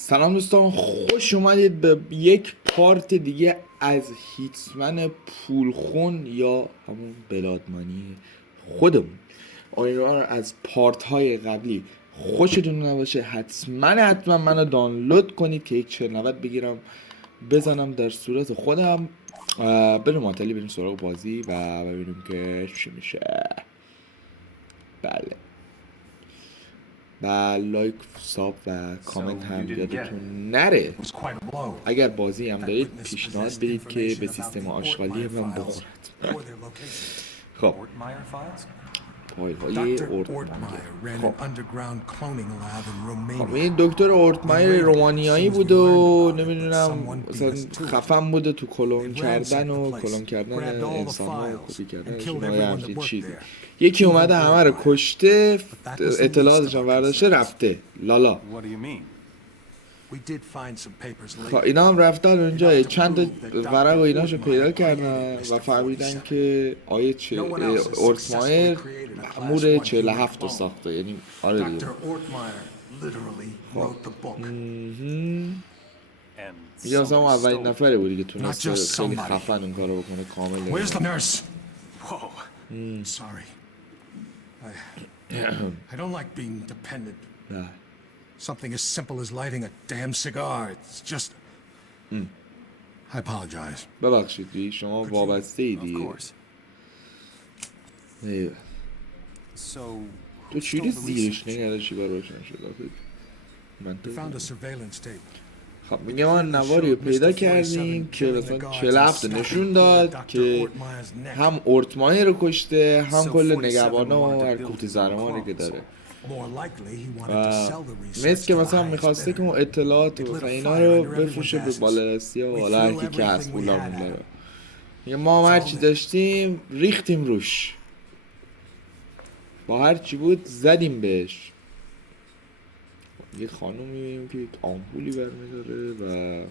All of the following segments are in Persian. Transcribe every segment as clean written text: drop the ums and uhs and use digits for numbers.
سلام دوستان، خوش اومدید به یک پارت دیگه از هیتمن پولخون یا همون بلادمانی خودمون. امیدوارم از پارت های قبلی خوشتون نباشه. حتما منو دانلود کنید که یک 4090 بگیرم بزنم در صورت خودم. بریم معطلی بریم سراغ بازی و ببینیم که چی میشه. بله و لایک، ساب و کامنت هم یادتون نره. اگر بازی هم دارید پیشنهاد بدید که به سیستم آشغالی من بخورد. خب فایل های اورتمایر. خب این دکتر اورتمایر رومانیایی بود و نمیدونم مثلا خفن بوده تو کلون کردن انسان ها و کپی کردن شما یه همچین چیزی. یکی اومده همه رو کشته، اطلاعاتش هم برداشته رفته لالا. خب اینا هم رفتن اونجا چند ورق و ایناشو پیدا کردن و فهمیدن که آیه اورتمایر مأمور 47 رو ساخته. یعنی آره دیگه. یا مثلا اولین نفره بودی که تونسته خیلی خفن اون کارو بکنه کامل. I don't like being dependent. Something as simple as lighting a damn cigar. It's just... I apologize. ببخشید شما وابسته ای دیگه. تو چیلی زیرش نگرشی بر روشن شد. خب میگه ما نواری رو پیدا کردیم که مثلا 47 نشون داد که هم اورتمایر رو کشته هم کل نگهبانه و هر کوفتی زرمانی که داره. مثل که مثلا میخواسته که اون اطلاعات و اینا رو بفروشه به بالادستی ها و حالا هرکی که هست پولامون داره. میگه ما هم هرچی داشتیم ریختیم روش، با هرچی بود زدیم بهش. یه خانم میبینیم که یک آمپولی برمیداره و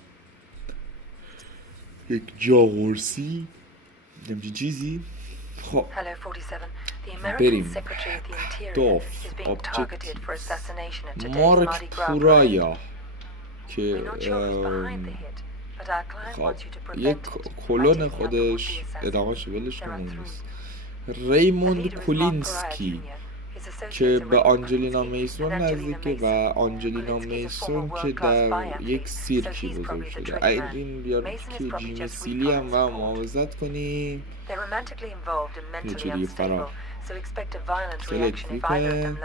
یک جاغرسی همچین چیزی. خب بریم. دوف آبجکت مارک پورایا که خب یک کلون خودش ادامه شولش نیست. ریموند کولینسکی که به آنجلینا میسون نزدیکه و آنجلینا میسون که در یک سیرکی بزرگ شده. این بیار که جیمی سیلی هم و محافظت کنیم. یه چیزی فرار سلکت میکنه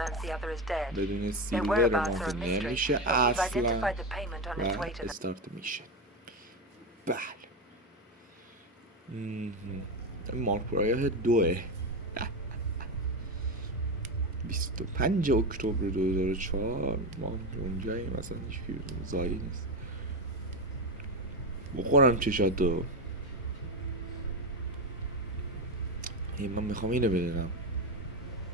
بدون سیلور مافه نمیشه اصلا و استارت میشه. بله مارک پورایاه 25 اکتبر 2004 ما اونجاییم، مثلا هیچ زایی نیست. بخورم چشاتو. من میخوام اینو بدونم،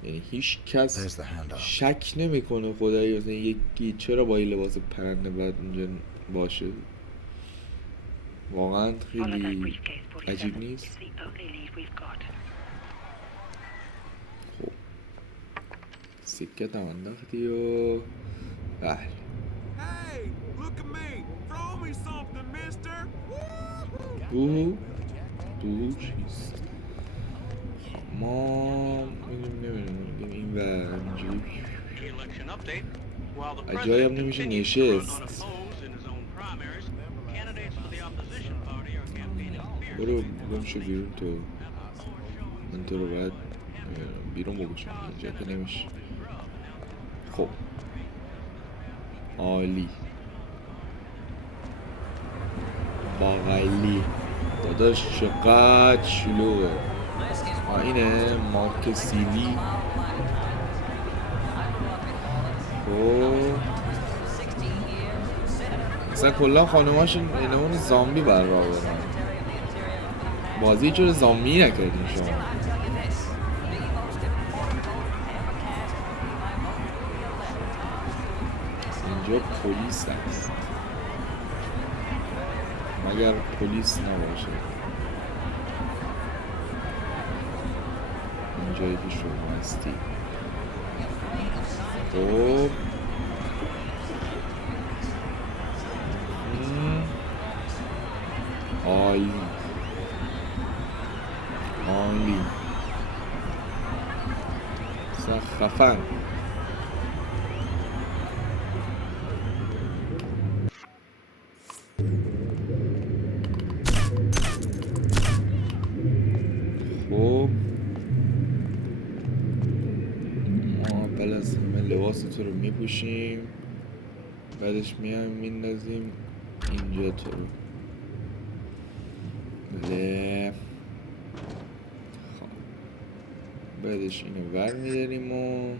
یعنی هیچ کس شک نمیکنه خدایی مثلا یکی چرا با این لباس پرنده باید اونجا باشه؟ واقعا خیلی عجیب نیست؟ خب سکت هم انداختی و بله بو چیست؟ ما نمیدونم این و اینجوری جایی هم نمیشه نشست. برو بمشو بیرون تو. من تو رو باید بیرون بگوشم اینجا که نمیشه. خب عالی باقلی داداش چقدر شلوغه. اینه مارک سیلی. خب مثلا کلا خانوماش اینه اون زامبی بر راه برن. بازی چرا زامبی نکردین شما؟ اینجا پلیس هست مگر پلیس نباشه اینجایی که شما هستی. خب عالی عالی خفن. خب ما اول از همه لباس تو رو میپوشیم، بعدش میایم میندازیم اینجا تو رو. بله خب بعدش اینو ور میداریم و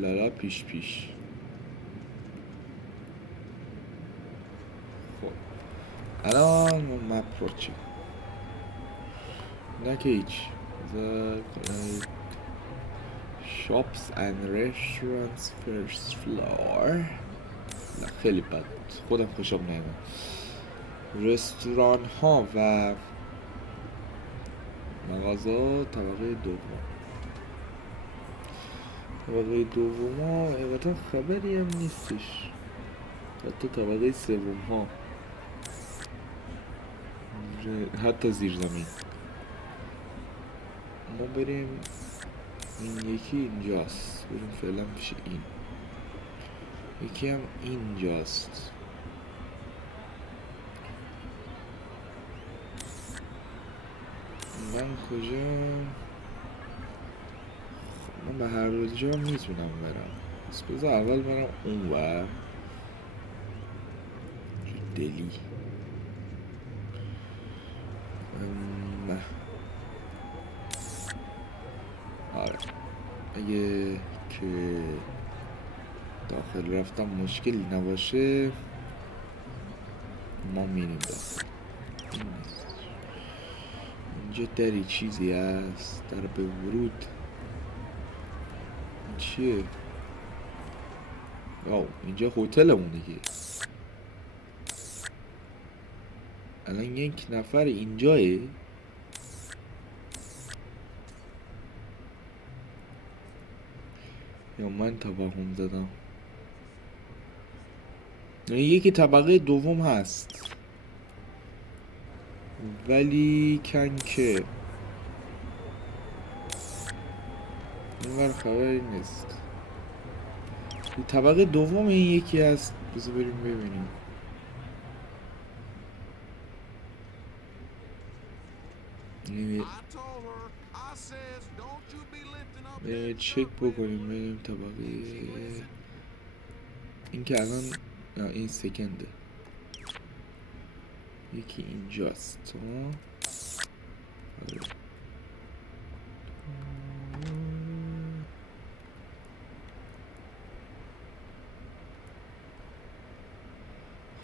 لالا پیش پیش. خب الان ما مپ رو چی نه که هیچ shops and restaurants first floor. نه خیلی بد، خودم خوشم نیامد. رستوران ها و مغازه طبقه دوم. طبقه دوم ها البته خبری هم نیستش، حتی طبقه سوم ها، حتی زیر زمین. ما بریم این یکی اینجاست، بریم فعلا پیش این یکی هم اینجاست. من کجا؟ من به هر روز جا میتونم برم، بس بذار اول برم اون ور دلی. آره اگه که داخل رفتم مشکلی نباشه ما میریم داخل. اینجا دری چیزی هست، در به ورود چیه؟ واو اینجا هتلمون دیگه. الان یک نفر اینجاه یا من توهم زدم؟ یکی طبقه دوم هست ولی کنکه اینور خبری نیست. طبقه دوم این یکی هست، بذار بریم ببینیم. چک بکنیم ببینیم طبقه این که الان این سکنده، یکی اینجاست.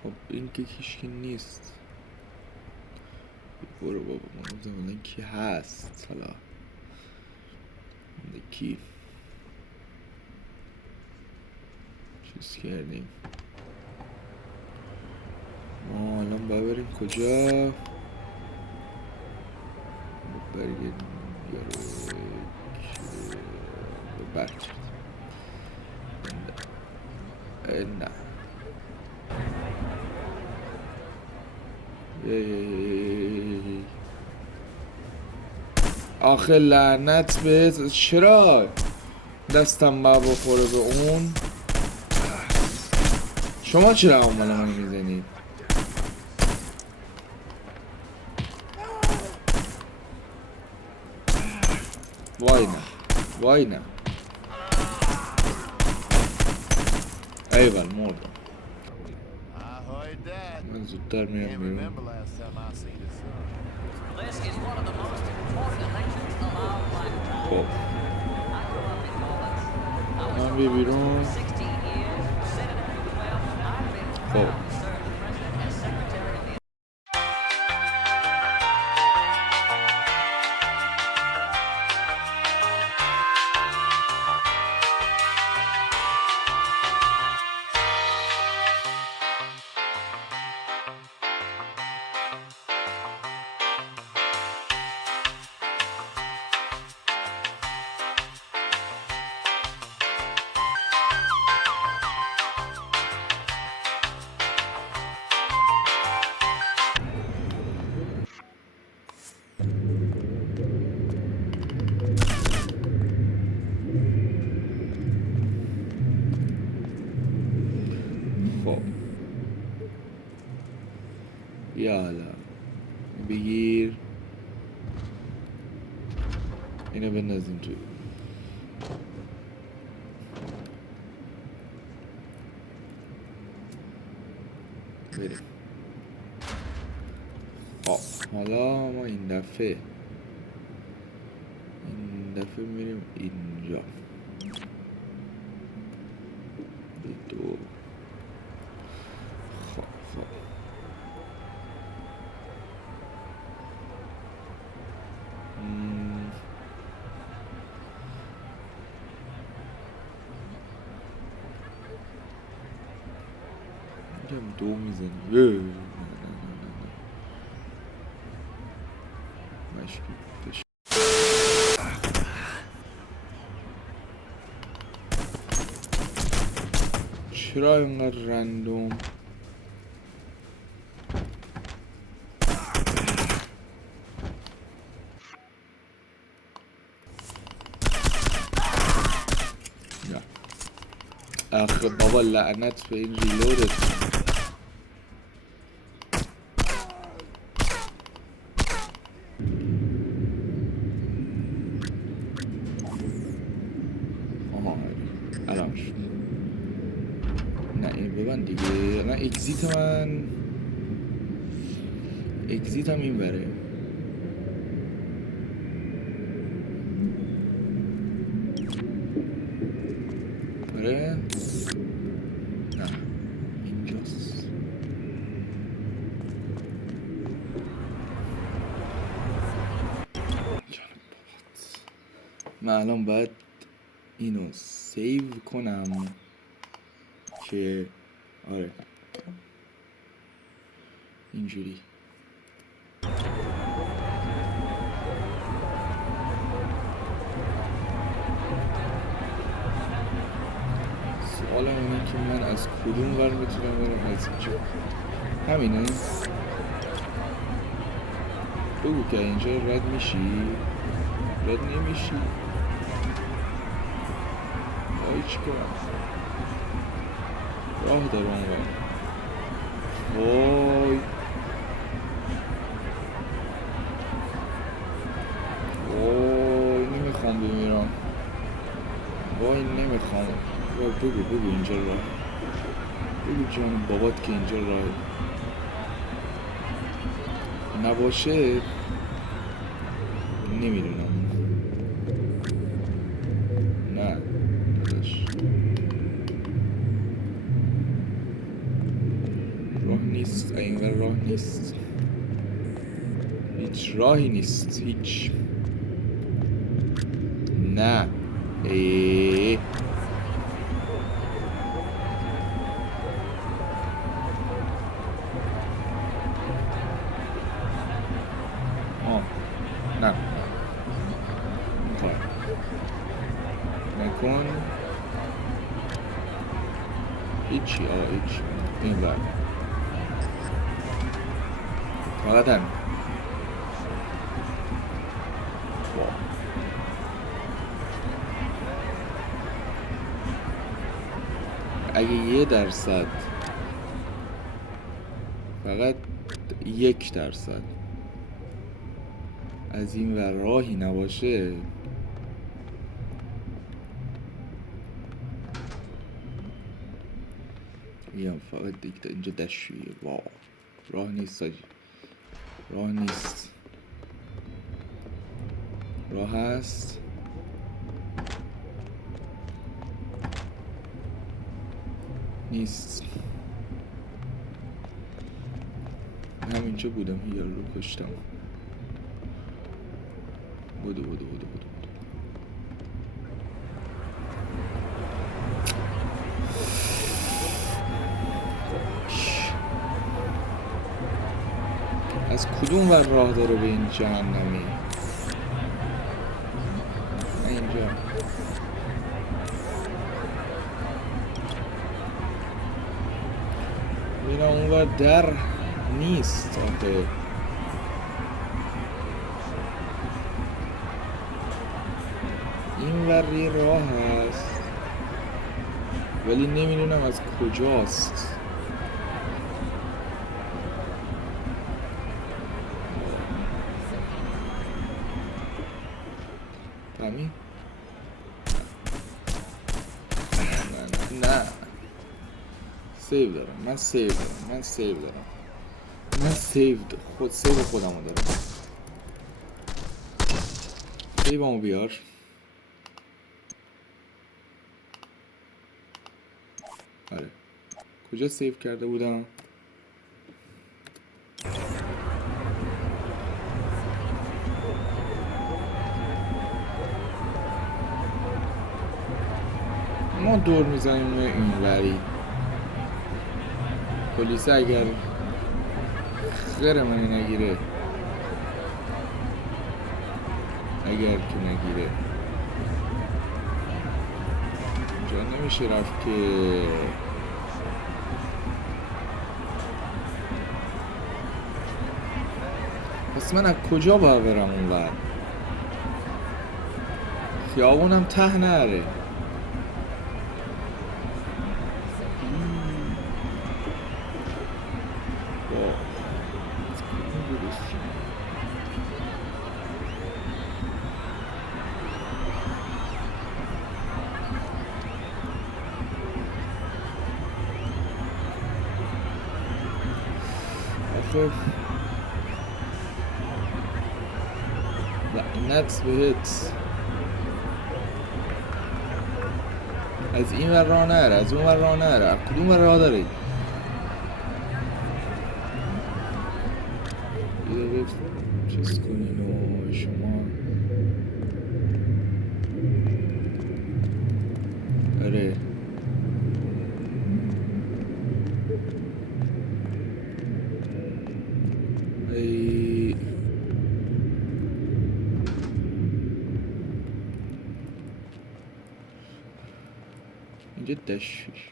خب این که کشکی نیست. برو بابا ما زمان کی هست حالا کی چیز کردیم. ما الان باید بریم کجا؟ برگردیم برگردیم نه آخه لعنت بهت، چرا دستم با بخوره به اون؟ شما چرا اون منو میزنید؟ وای نه وای نه ایول مردم. من زودتر میرم بیرون. خب من بیا بیرون. خب خب یالا بگیر اینو بندازیم توی بریم. خب حالا ما این دفعه میریم اینجا دو. خب میگم دو میزنیم نه مشکل بشه. چرا اینقدر رندوم آخه بابا لعنت به این ریلودت. آها الان شد. نه این ببند دیگه. نه اگزیت هم این بره. بره نه اینجاست. من الان باید اینو سیو کنم که آره اینجوری. سوال اینه که من از کدوم ور میتونم برم از اینجا. همینه. بگو که اینجا رد میشی رد نمیشی. آی چی کنم راه دارم وای نمیخوام بمیرم. وای نمیخوام. بگو اینجا راه. بگو جان بابات که اینجا راه نباشه نمیدونم. نه داداش راه نیست. اینور راه نیست. هیچ راهی نیست. هیچ. نه نه نکن هیچی. هیچ این بر فقط هم اگه 1% فقط 1% از این ور راهی نباشه میگم فقط دیگه اینجا دشویه. واو راه نیست آجی. راه نیست. راه هست نیست. همینجا بودم یارو رو کشتم. بودو از کدوم ور راه داره به این جهنمی؟ اینجا میرم اون ور در نیست آخه. این ور یه راه هست ولی نمیدونم از کجاست. سیو دارم، من سیو خودم رو دارم. سیوامو بیار. آره کجا سیو کرده بودم؟ ما دور میزنیم اینوری. پلیس اگر خیر منی نگیره، اگر که نگیره جا نمیشه رفت که. پس من از کجا باید برم اون ور؟ خیابونم ته نره. لعنت بهت. از این ور راه نره، از اون ور راه نره، کدوم ور راه داری؟ یه چیز کنین و شما. آره اینجا دشویش.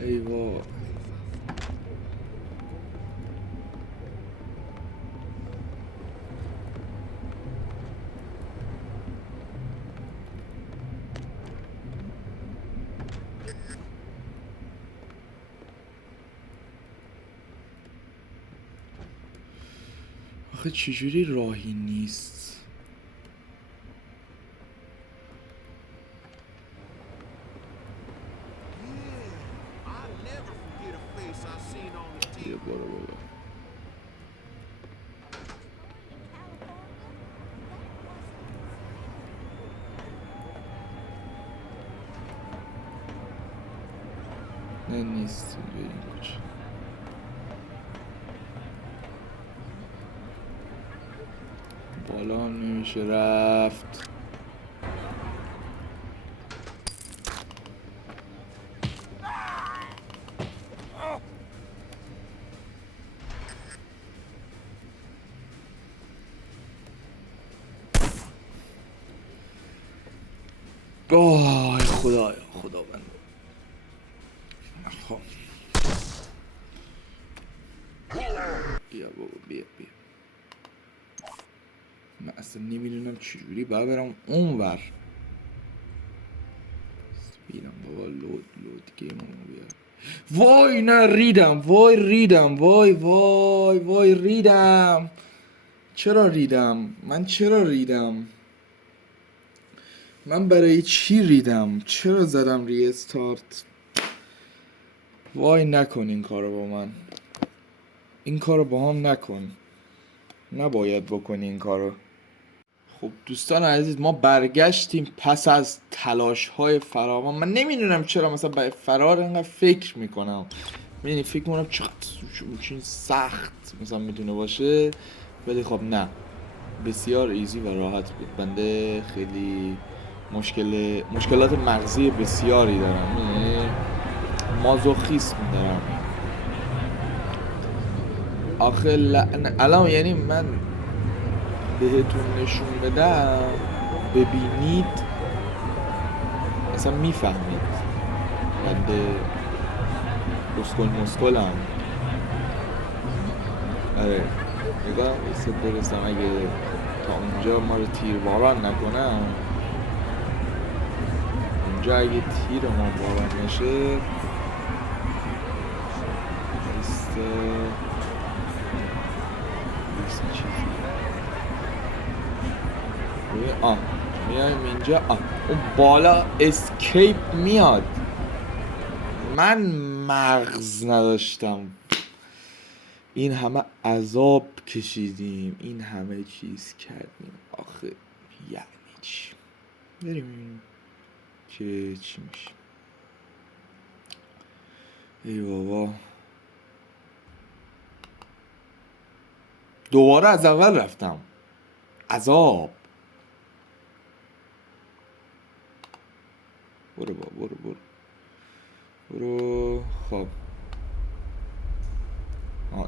ایوا آخه چجوری راهی نیست؟ برو بابا. نه نیست اینجا این کجا. بالا هم نمیشه رفت. آه خدایا خداوند. خب بیا بابا بیا. من اصلا نمیدونم چجوری باید برم اون ور. بیرم بابا. لود گیممو بیار. وای نه ریدم. وای ریدم. چرا ریدم؟ من برای چی ریدم؟ چرا زدم ری استارت؟ وای نکن این کارو با من. این کارو با هم نکن. نباید بکنی این کارو. خب دوستان عزیز ما برگشتیم پس از تلاش های فراوان. من نمیدونم چرا مثلا برای فرار انقدر فکر میکنم. میدونی فکر میکنم چقدر سخت مثلا میتونه باشه، ولی خب نه، بسیار ایزی و راحت بود. بنده خیلی مشکلات مغزی بسیاری دارم، مازوخیسم دارم. آخه الان یعنی من بهتون نشون بدم ببینید اصلا میفهمید بنده مسکلم. آره نگاه ایسه برسم اگه تا اونجا ما رو تیرباران نکنم. اونجا اگه تیر ما باران نشه میایم اینجا اون بالا اسکیپ میاد. من مغز نداشتم. این همه عذاب کشیدیم، این همه چیز کردیم، آخه یعنی چی؟ بریم ببینیم که چی میشه. ای بابا دوباره از اول رفتم. عذاب. برو با برو. خب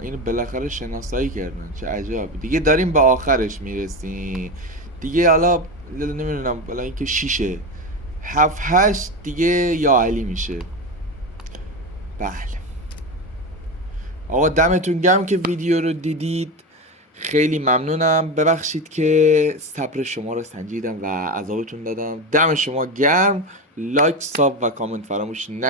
اینو بالاخره شناسایی کردن، چه عجب. دیگه داریم به آخرش میرسیم دیگه. حالا نمیدونم بالا اینکه 6 7 8 دیگه یا علی میشه. بله آقا دمتون گرم که ویدیو رو دیدید، خیلی ممنونم. ببخشید که صبر شما رو سنجیدم و عذابتون دادم. دم شما گرم. لایک، ساب و کامنت فراموش نکنید.